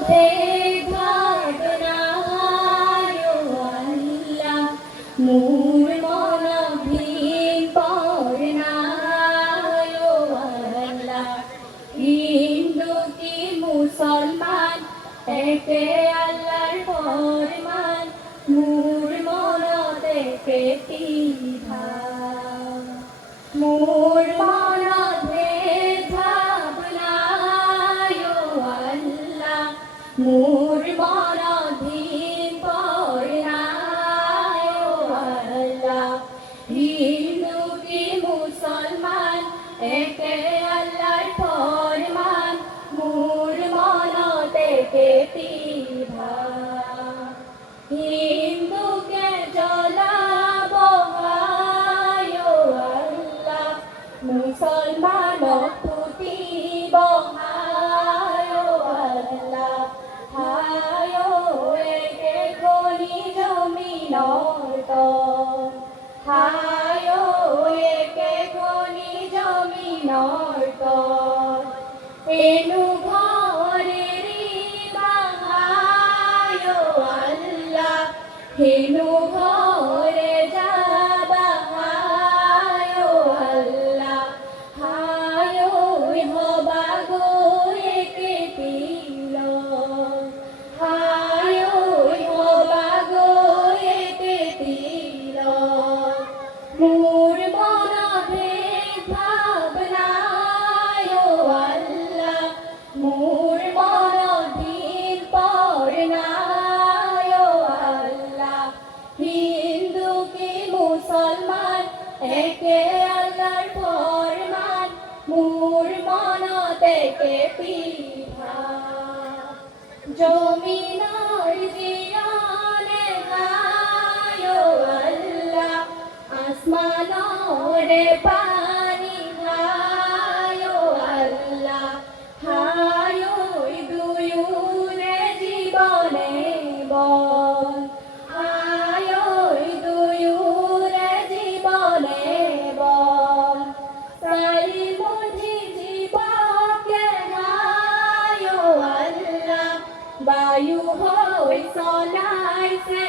ভেদ ভাবনায় আল্লাহ মোর মন ভিন পড়নায় আল্লাহ হিন্দু কি মুসলমান একে আল্লাহর ফরমান মোর মনতে প্রতিভা মোর মনতে ভাবনায় আল্লাহ মোর মনধীন পড়নায় আল্লাহ হিন্দু কি মুসলমান একে আল্লাহর ফরমান মোর মনতে প্রতিভা হিন্দুকে জ্বলাবো হায় আল্লাহ মুসলমান ফুটিব হায় আল্লাহ হায় একে খনি জমিনর তল হায় একে খনি জমিনর তল এনু ঘরেরি বাহায় আল্লাহ হেনু ঘরে যাবা হায় আল্লাহ হায় হবা গো একে তিল হায় হবা গো একে তিল মোর মন ভেদ ভাবনায় আল্লাহ মোর মন ধীর পড়নায় আল্লাহ হিন্দু কি মুসলমান একে আল্লাহর ফরমান মোর মনতে প্রতিভা জমিনার জিয়ানে হায় আল্লাহ আসমানরে পানি হায় আল্লাহ হায় দুয়ুরে জীবনে বল হায় দুয়ুরে জীবনে বল তাই বুঝি জীবকে হায় আল্লাহ বায়ু হই সনাইছে